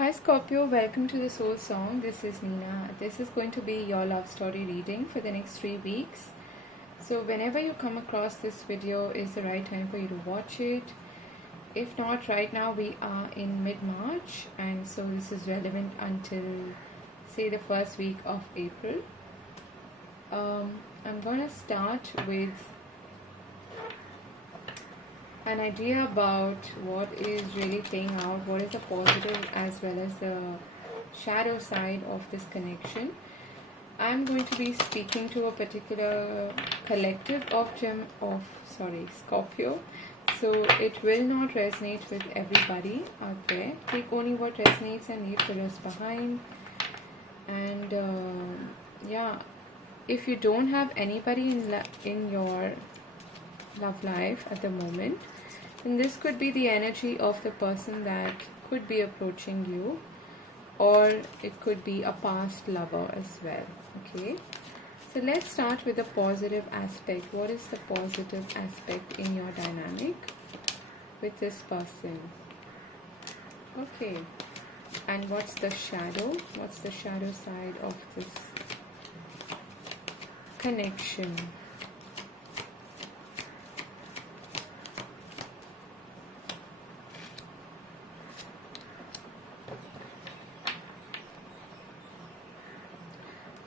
Hi Scorpio, welcome to the Soul Song. This is Nina. This is going to be your love story reading for the next 3 weeks. So whenever you come across this video is the right time for you to watch it. If not, right now we are in mid-March, and so this is relevant until say the first week of April. I'm going to start with an idea about what is really playing out, what is the positive as well as the shadow side of this connection. I'm going to be speaking to a particular collective of Scorpio, so it will not resonate with everybody out there. Take only what resonates and leave the rest behind. And if you don't have anybody in your love life at the moment, then this could be the energy of the person that could be approaching you, or it could be a past lover as well. Okay, so let's start with the positive aspect. What is the positive aspect in your dynamic with this person? Okay, and what's the shadow? What's the shadow side of this connection?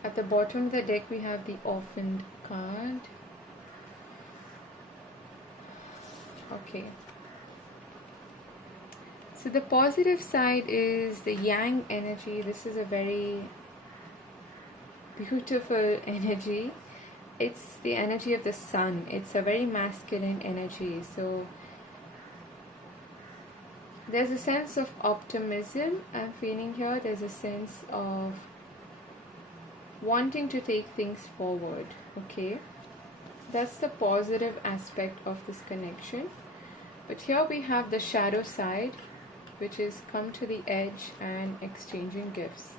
At the bottom of the deck we have the Orphaned card. Okay, so the positive side is the Yang energy. This is a very beautiful energy. It's the energy of the sun. It's a very masculine energy. So there's a sense of optimism I'm feeling here. There's a sense of wanting to take things forward. Okay, that's the positive aspect of this connection. But here we have the shadow side, which is come to the edge and exchanging gifts.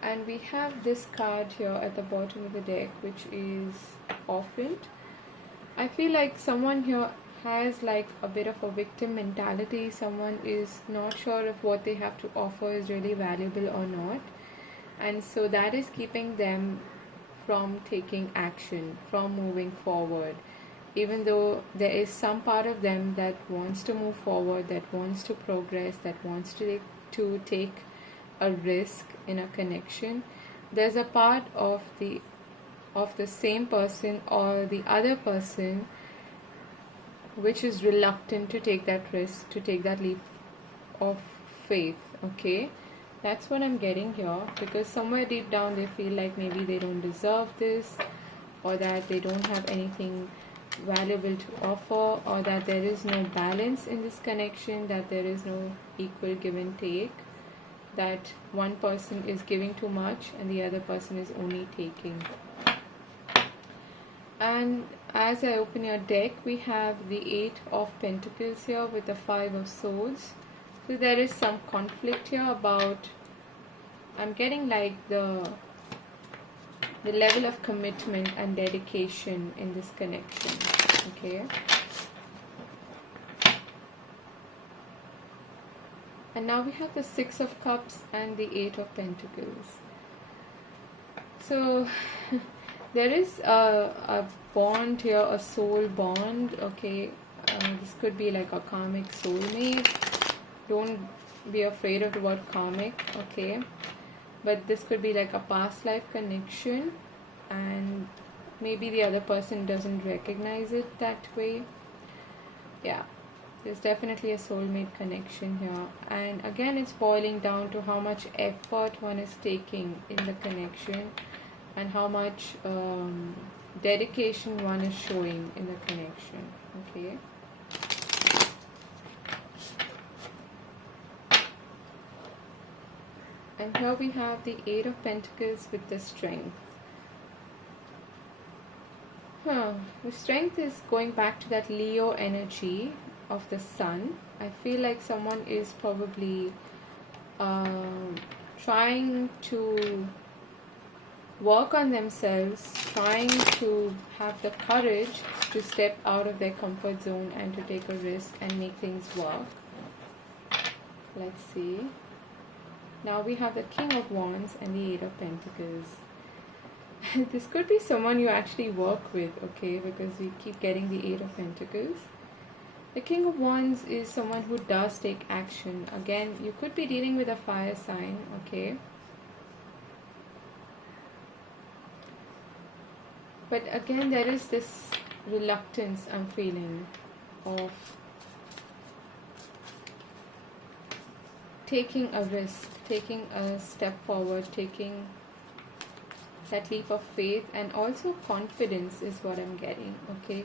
And we have this card here at the bottom of the deck, which is Orphaned. I feel like someone here has like a bit of a victim mentality. Someone is not sure if what they have to offer is really valuable or not, and so that is keeping them from taking action, from moving forward, even though there is some part of them that wants to move forward, that wants to progress, that wants to take a risk in a connection. There's a part of the same person or the other person which is reluctant to take that risk, to take that leap of faith. Okay, that's what I'm getting here, because somewhere deep down they feel like maybe they don't deserve this, or that they don't have anything valuable to offer, or that there is no balance in this connection, that there is no equal give and take, that one person is giving too much and the other person is only taking. And as I open your deck, we have the 8 of Pentacles here with the 5 of Swords. So there is some conflict here about, I'm getting like the level of commitment and dedication in this connection. Okay, and now we have the 6 of Cups and the 8 of Pentacles. So there is a bond here, a soul bond. Okay, this could be like a karmic soulmate. Don't be afraid of the word karmic. Okay, but this could be like a past life connection, and maybe the other person doesn't recognize it that way. Yeah, there's definitely a soulmate connection here, and again it's boiling down to how much effort one is taking in the connection and how much dedication one is showing in the connection. Okay, and here we have the 8 of Pentacles with the Strength. The Strength is going back to that Leo energy of the sun. I feel like someone is probably trying to work on themselves, trying to have the courage to step out of their comfort zone and to take a risk and make things work. Let's see. Now we have the King of Wands and the Eight of Pentacles. This could be someone you actually work with, okay, because we keep getting the Eight of Pentacles. The King of Wands is someone who does take action. Again, you could be dealing with a fire sign, okay. But again, there is this reluctance I'm feeling of taking a risk, taking a step forward, taking that leap of faith, and also confidence is what I'm getting, okay.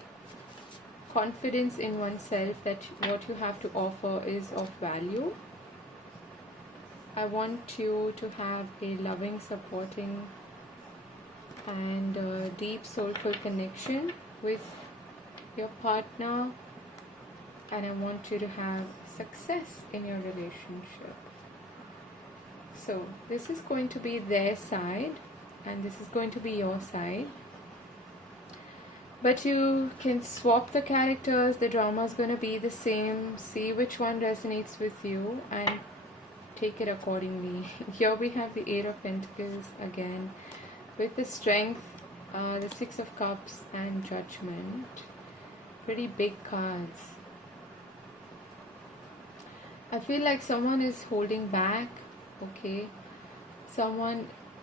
Confidence in oneself that what you have to offer is of value. I want you to have a loving, supporting, and deep, soulful connection with your partner, and I want you to have success in your relationship. So this is going to be their side, and this is going to be your side. But you can swap the characters, the drama is going to be the same. See which one resonates with you and take it accordingly. Here we have the Eight of Pentacles again, with the Strength, the Six of Cups, and Judgment. Pretty big cards. I feel like someone is holding back, okay.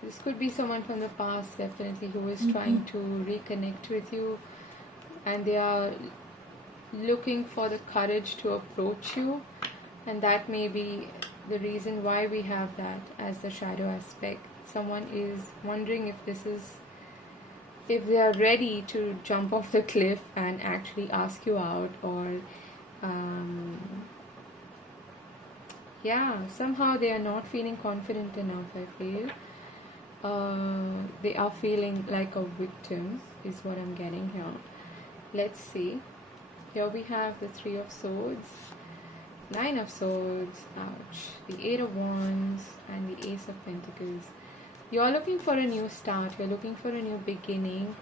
This could be someone from the past, definitely, who is trying to reconnect with you, and they are looking for the courage to approach you, and that may be the reason why we have that as the shadow aspect. Someone is wondering if they are ready to jump off the cliff and actually ask you out, or somehow they are not feeling confident enough, I feel. They are feeling like a victim is what I'm getting here. Let's see. Here we have the Three of Swords, Nine of Swords, ouch, the Eight of Wands, and the Ace of Pentacles. You're looking for a new start, you're looking for a new beginning,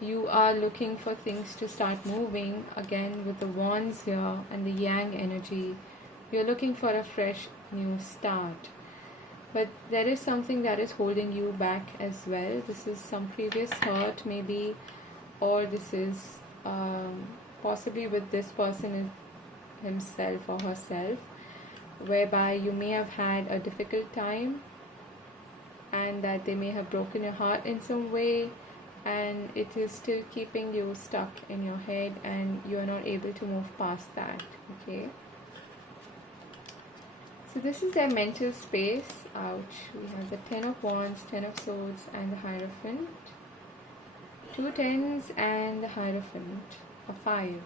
you are looking for things to start moving. Again, with the Wands here and the Yang energy, you're looking for a fresh new start. But there is something that is holding you back as well. This is some previous hurt maybe, or this is possibly with this person himself or herself, whereby you may have had a difficult time, and that they may have broken your heart in some way, and it is still keeping you stuck in your head, and you are not able to move past that, okay. So this is their mental space. Ouch. We have the Ten of Wands, Ten of Swords, and the Hierophant. Two tens and the Hierophant. A 5.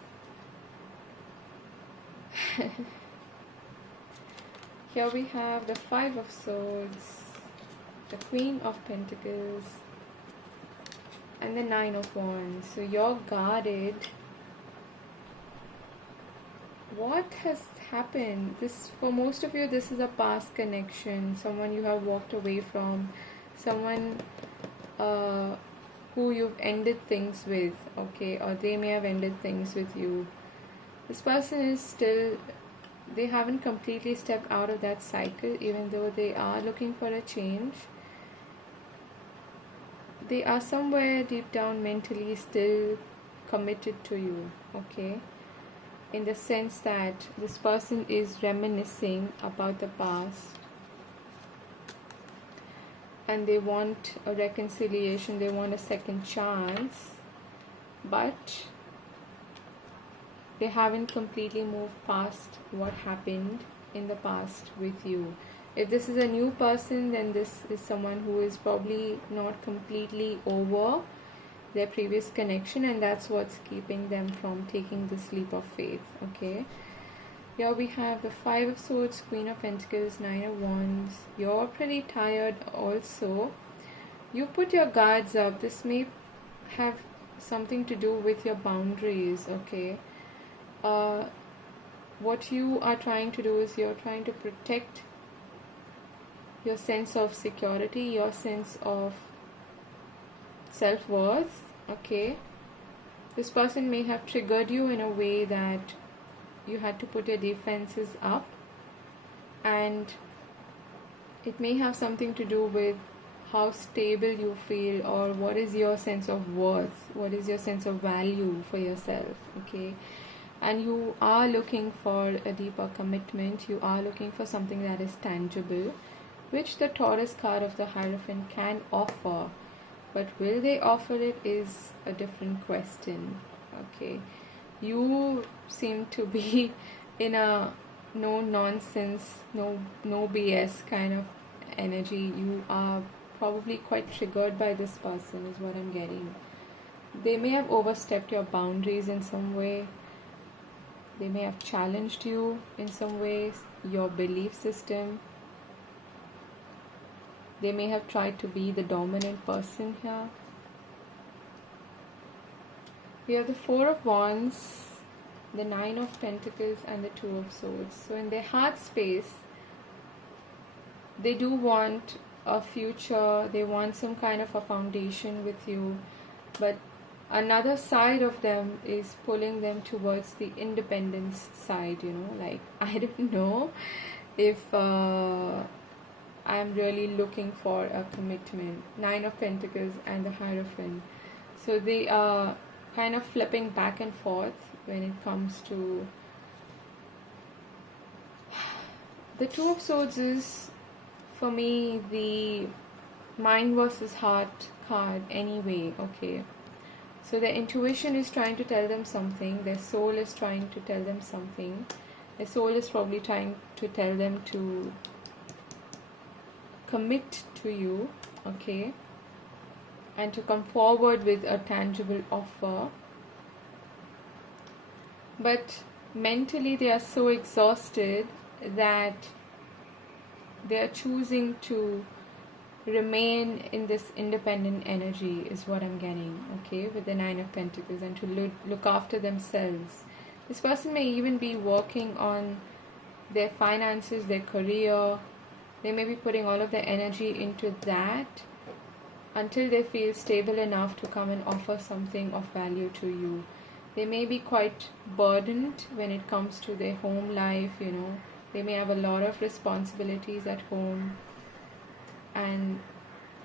Here we have the Five of Swords, the Queen of Pentacles, and the Nine of Wands. So you're guarded. What has happened? This, for most of you, this is a past connection, someone you have walked away from, someone who you've ended things with, okay, or they may have ended things with you. This person is still, they haven't completely stepped out of that cycle, even though they are looking for a change. They are somewhere deep down mentally still committed to you, okay, in the sense that this person is reminiscing about the past, and they want a reconciliation, they want a second chance, but they haven't completely moved past what happened in the past with you. If this is a new person, then this is someone who is probably not completely over their previous connection, and that's what's keeping them from taking this leap of faith, okay. Here we have the Five of Swords, Queen of Pentacles, Nine of Wands. You're pretty tired also. You put your guards up. This may have something to do with your boundaries, okay. What you are trying to do is you're trying to protect your sense of security, your sense of self-worth, okay. This person may have triggered you in a way that you had to put your defenses up, and It may have something to do with how stable you feel, or what is your sense of worth, what is your sense of value for yourself, okay? And you are looking for a deeper commitment, you are looking for something that is tangible, which the Taurus card of the Hierophant can offer. But will they offer it is a different question, okay? You seem to be in a no nonsense, no BS kind of energy. You are probably quite triggered by this person, is what I'm getting. They may have overstepped your boundaries in some way. They may have challenged you in some ways, your belief system. They may have tried to be the dominant person here. We have the Four of Wands, the Nine of Pentacles, and the Two of Swords. So in their heart space, they do want a future, they want some kind of a foundation with you, but another side of them is pulling them towards the independence side, like, I don't know if I'm really looking for a commitment. Nine of Pentacles and the Hierophant. So they are kind of flipping back and forth when it comes to the Two of Swords. Is for me the mind versus heart card anyway, okay? So their intuition is trying to tell them something, their soul is trying to tell them something. Their soul is probably trying to tell them to commit to you, okay, and to come forward with a tangible offer. But mentally they are so exhausted that they are choosing to remain in this independent energy, is what I'm getting, okay, with the Nine of Pentacles, and to look after themselves. This person may even be working on their finances, their career. They may be putting all of their energy into that until they feel stable enough to come and offer something of value to you. They may be quite burdened when it comes to their home life, They may have a lot of responsibilities at home, and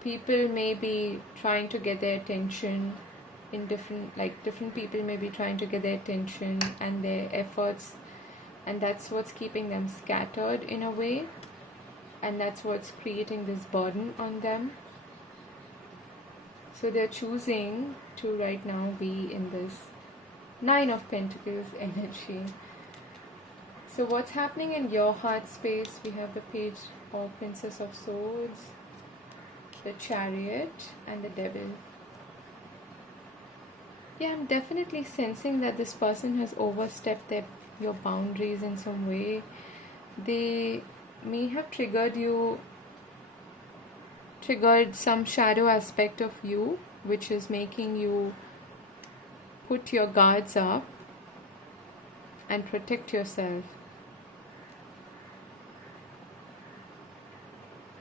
people may be trying to get their attention in different people may be trying to get their attention and their efforts, and that's what's keeping them scattered in a way, and that's what's creating this burden on them. So they're choosing to right now be in this Nine of Pentacles energy. So what's happening in your heart space? We have the Page or Princess of Swords, the Chariot, and the Devil. Yeah, I'm definitely sensing that this person has overstepped your boundaries in some way. They may have triggered some shadow aspect of you, which is making you put your guards up and protect yourself.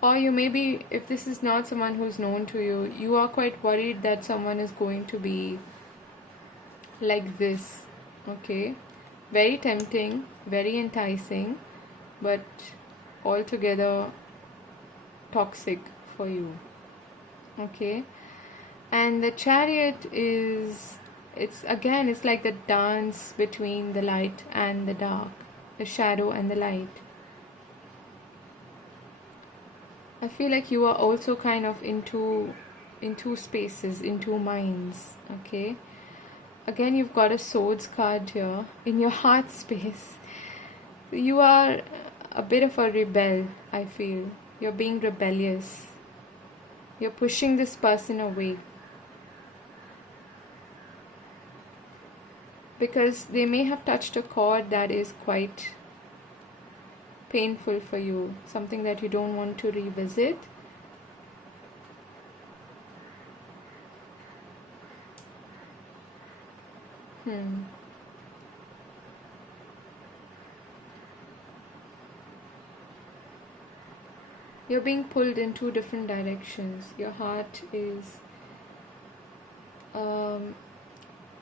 Or you may be, if this is not someone who's known to you, you are quite worried that someone is going to be like this, okay? Very tempting, very enticing, but altogether toxic for you, okay? And the Chariot is, it's like the dance between the light and the dark, the shadow and the light. I feel like you are also kind of in two spaces, in two minds, okay? Again, you've got a Swords card here in your heart space. You are a bit of a rebel, I feel. You're being rebellious. You're pushing this person away. Because they may have touched a chord that is quite painful for you, something that you don't want to revisit. You're being pulled in two different directions. Your heart is on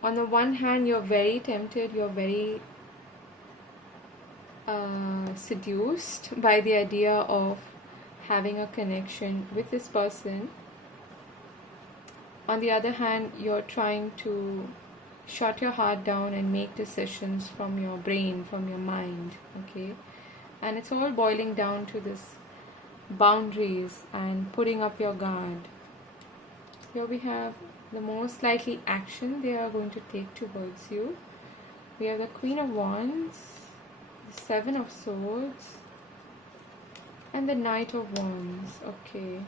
the one hand, you're very tempted, you're very seduced by the idea of having a connection with this person. On the other hand, you're trying to shut your heart down and make decisions from your brain, from your mind, okay? And it's all boiling down to this boundaries and putting up your guard. Here we have the most likely action they are going to take towards you. We have the Queen of Wands, the Seven of Swords, and the Knight of Wands. Okay.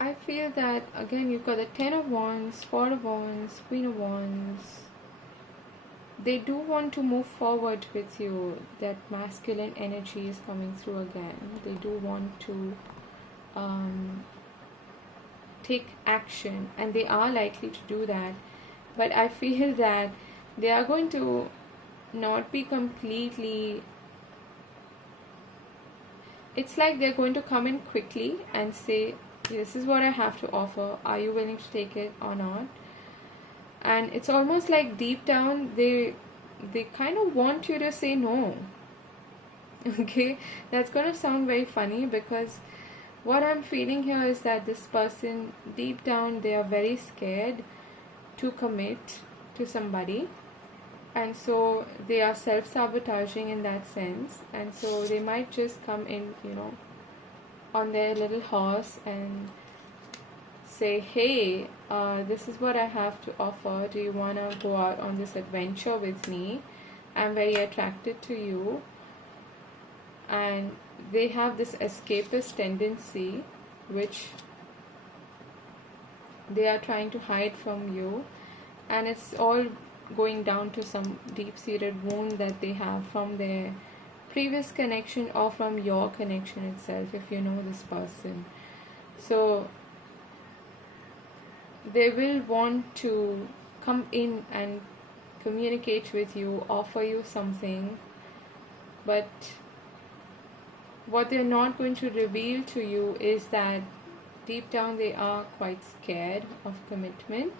I feel that again you've got the Ten of Wands, Four of Wands, Queen of Wands. They do want to move forward with you. That masculine energy is coming through again. They do want to take action, and they are likely to do that. But I feel that they are going to not be completely... It's like they're going to come in quickly and say, this is what I have to offer. Are you willing to take it or not? And it's almost like deep down they kind of want you to say no. Okay, that's going to sound very funny, because what I'm feeling here is that this person, deep down, they are very scared to commit to somebody, and so they are self-sabotaging in that sense, and so they might just come in, on their little horse and say, hey, this is what I have to offer. Do you want to go out on this adventure with me? I'm very attracted to you. And they have this escapist tendency, which they are trying to hide from you. And it's all going down to some deep-seated wound that they have from their previous connection or from your connection itself, if you know this person. So they will want to come in and communicate with you, offer you something, but what they're not going to reveal to you is that deep down they are quite scared of commitment,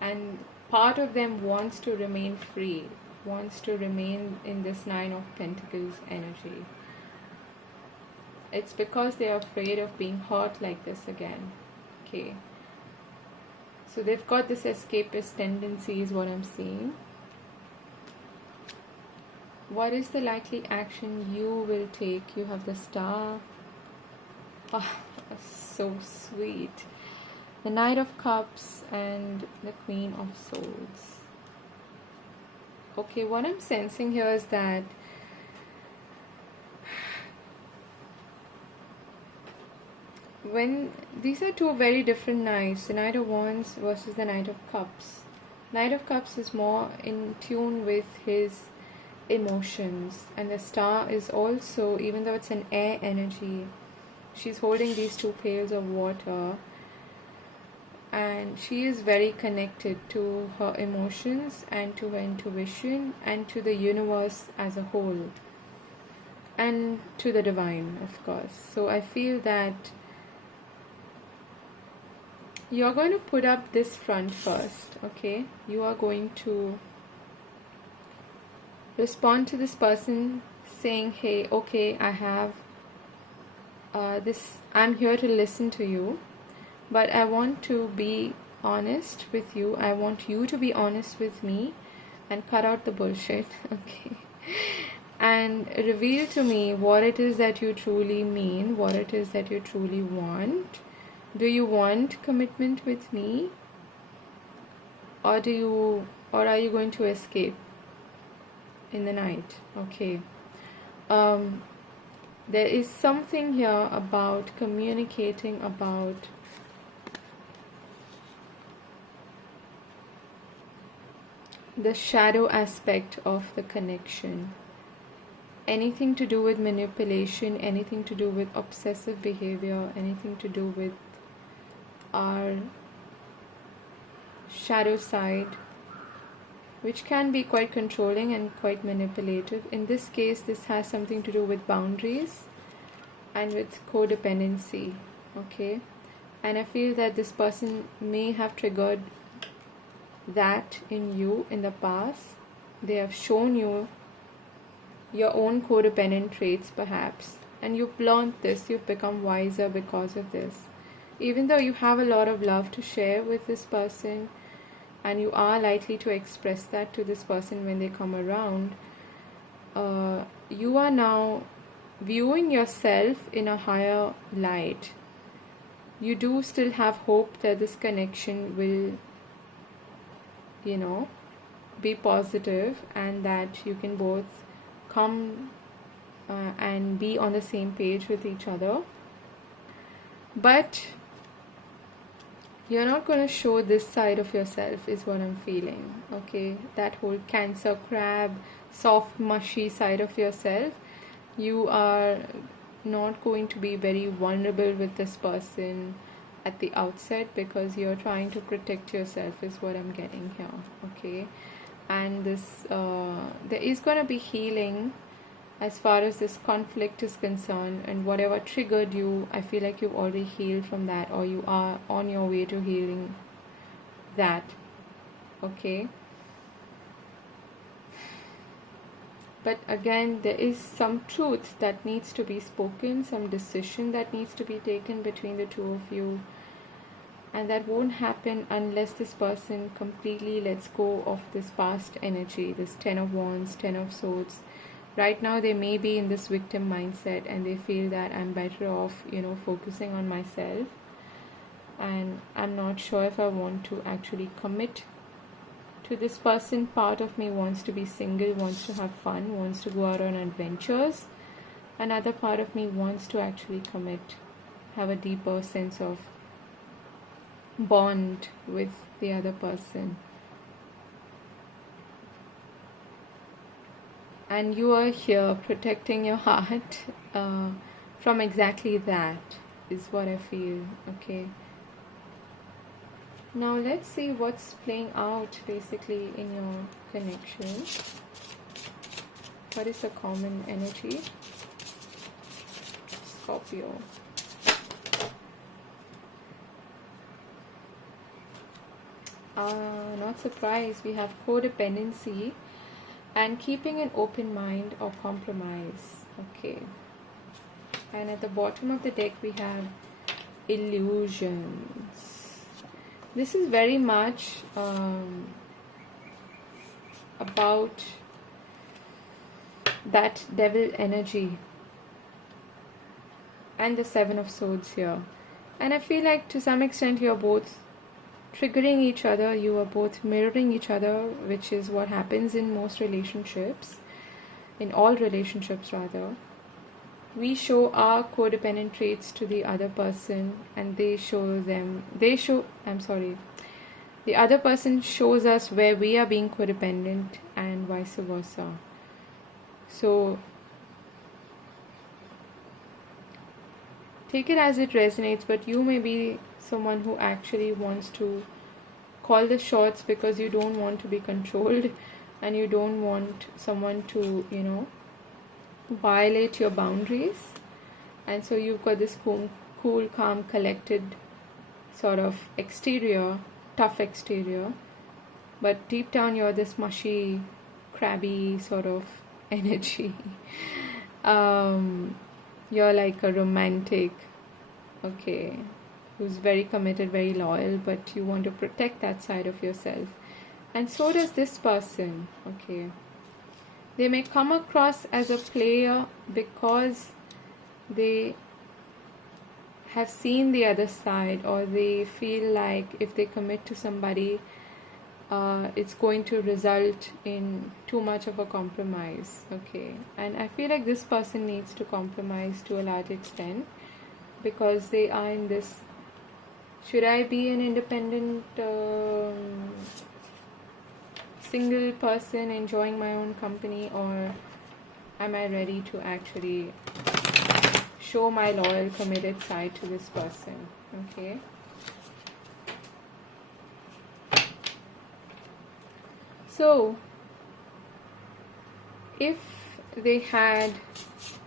and part of them wants to remain free, wants to remain in this Nine of Pentacles energy. It's because they are afraid of being hurt like this again. Okay. So they've got this escapist tendency is what I'm seeing. What is the likely action you will take? You have the Star. Oh, so sweet. The Knight of Cups and the Queen of Swords. Okay, what I'm sensing here is that when these are two very different knights, the Knight of Wands versus the Knight of Cups. Knight of Cups is more in tune with his emotions, and the Star is also, even though it's an air energy, she's holding these two pails of water, and she is very connected to her emotions and to her intuition and to the universe as a whole, and to the divine, of course. So I feel that you're going to put up this front first, okay? You are going to respond to this person saying, hey, okay, I have this, I'm here to listen to you, but I want to be honest with you. I want you to be honest with me and cut out the bullshit, okay? And reveal to me what it is that you truly mean, what it is that you truly want. Do you want commitment with me, or are you going to escape in the night? Okay. There is something here about communicating about the shadow aspect of the connection. Anything to do with manipulation, anything to do with obsessive behavior, anything to do with our shadow side, which can be quite controlling and quite manipulative. In this case, this has something to do with boundaries and with codependency, okay? And I feel that this person may have triggered that in you in the past, they have shown you your own codependent traits perhaps, and you've learned this, you've become wiser because of this. Even though you have a lot of love to share with this person, and you are likely to express that to this person when they come around, you are now viewing yourself in a higher light. You do still have hope that this connection will, be positive, and that you can both come and be on the same page with each other. But you're not going to show this side of yourself, is what I'm feeling. Okay, that whole Cancer crab, soft mushy side of yourself, you are not going to be very vulnerable with this person at the outset, because you're trying to protect yourself, is what I'm getting here. Okay, and this there is going to be healing as far as this conflict is concerned, and whatever triggered you, I feel like you've already healed from that, or you are on your way to healing that. Okay, but again, there is some truth that needs to be spoken, some decision that needs to be taken between the two of you, and that won't happen unless this person completely lets go of this past energy, this 10 of Wands, 10 of Swords. Right now they may be in this victim mindset, and they feel that I'm better off, focusing on myself, and I'm not sure if I want to actually commit to this person. Part of me wants to be single, wants to have fun, wants to go out on adventures. Another part of me wants to actually commit, have a deeper sense of bond with the other person. And you are here protecting your heart from exactly that, is what I feel. Okay, now let's see what's playing out basically in your connection. What is the common energy? Scorpio. Not surprised, we have codependency and keeping an open mind or compromise. Okay, and at the bottom of the deck we have illusions. This is very much about that devil energy and the 7 of Swords here. And I feel like to some extent you're both triggering each other, you are both mirroring each other, which is what happens in most relationships, in all relationships rather. We show our codependent traits to the other person, and the other person shows us where we are being codependent, and vice versa. So take it as it resonates, but you may be someone who actually wants to call the shots because you don't want to be controlled, and you don't want someone to, violate your boundaries. And so you've got this cool, calm, collected sort of exterior, tough exterior, but deep down you're this mushy, crabby sort of energy. You're like a romantic, okay, who's very committed, very loyal, but you want to protect that side of yourself. And so does this person. Okay, they may come across as a player because they have seen the other side, or they feel like if they commit to somebody, it's going to result in too much of a compromise. Okay, and I feel like this person needs to compromise to a large extent, because they are in this, should I be an independent single person enjoying my own company, or am I ready to actually show my loyal, committed side to this person? Okay, so if they had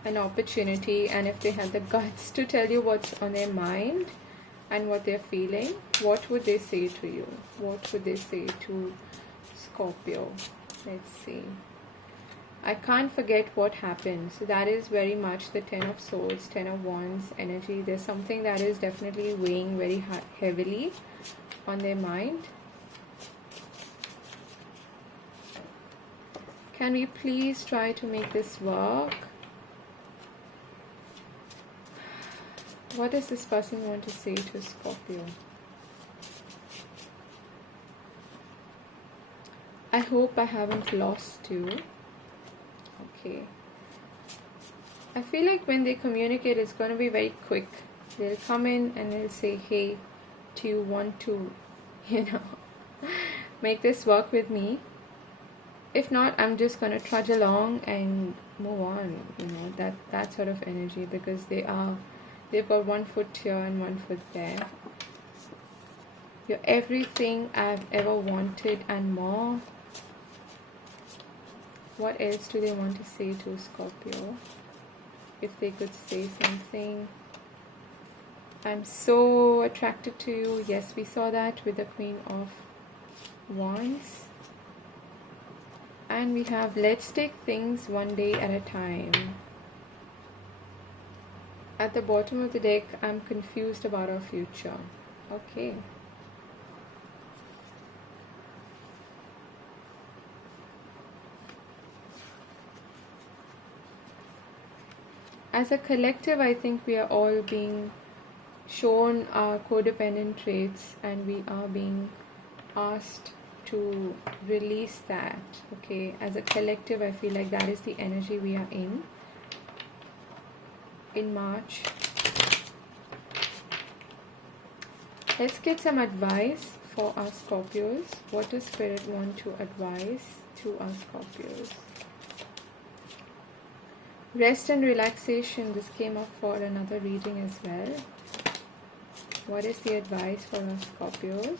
an opportunity, and if they had the guts to tell you what's on their mind and what they're feeling, what would they say to you? What would they say to Scorpio? Let's see. I can't forget what happened. So that is very much the 10 of Swords, 10 of Wands energy. There's something that is definitely weighing very heavily on their mind. Can we please try to make this work? What does this person want to say to Scorpio? I hope I haven't lost you. Okay. I feel like when they communicate, it's going to be very quick. They'll come in and they'll say, hey, do you want to, make this work with me? If not, I'm just going to trudge along and move on. That sort of energy, because they've got one foot here and one foot there. You're everything I've ever wanted and more. What else do they want to say to Scorpio? If they could say something. I'm so attracted to you. Yes, we saw that with the Queen of Wands. And we have, let's take things one day at a time. At the bottom of the deck, I'm confused about our future. Okay. As a collective, I think we are all being shown our codependent traits, and we are being asked to release that. Okay, as a collective, I feel like that is the energy we are in March. Let's get some advice for our Scorpios. What does Spirit want to advise to our Scorpios? Rest and relaxation. This came up for another reading as well. What is the advice for our Scorpios?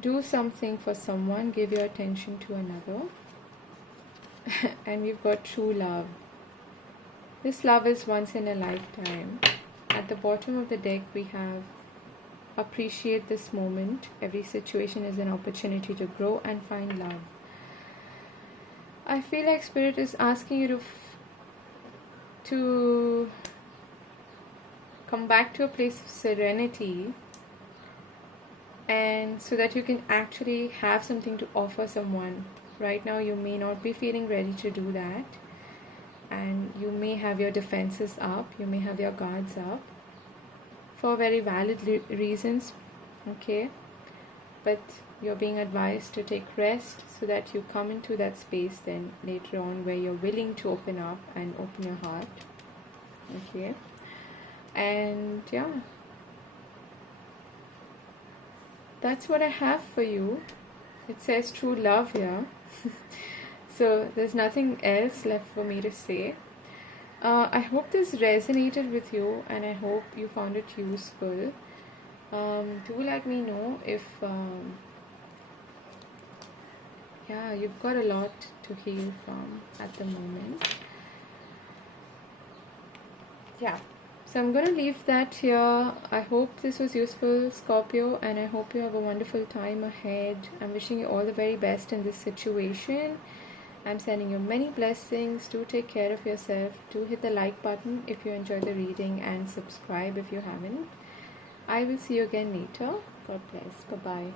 Do something for someone. Give your attention to another. And we've got true love. This love is once in a lifetime. At the bottom of the deck, we have appreciate this moment. Every situation is an opportunity to grow and find love. I feel like Spirit is asking you to come back to a place of serenity, and so that you can actually have something to offer someone. Right now you may not be feeling ready to do that, and you may have your defenses up, you may have your guards up for very valid reasons, okay? But you're being advised to take rest so that you come into that space then later on where you're willing to open up and open your heart. Okay. And yeah, that's what I have for you. It says true love here. So there's nothing else left for me to say. I hope this resonated with you, and I hope you found it useful. Do let me know if you've got a lot to heal from at the moment. Yeah, so I'm going to leave that here. I hope this was useful, Scorpio, and I hope you have a wonderful time ahead. I'm wishing you all the very best in this situation. I'm sending you many blessings. Do take care of yourself. Do hit the like button if you enjoyed the reading, and subscribe if you haven't. I will see you again later. God bless. Bye-bye.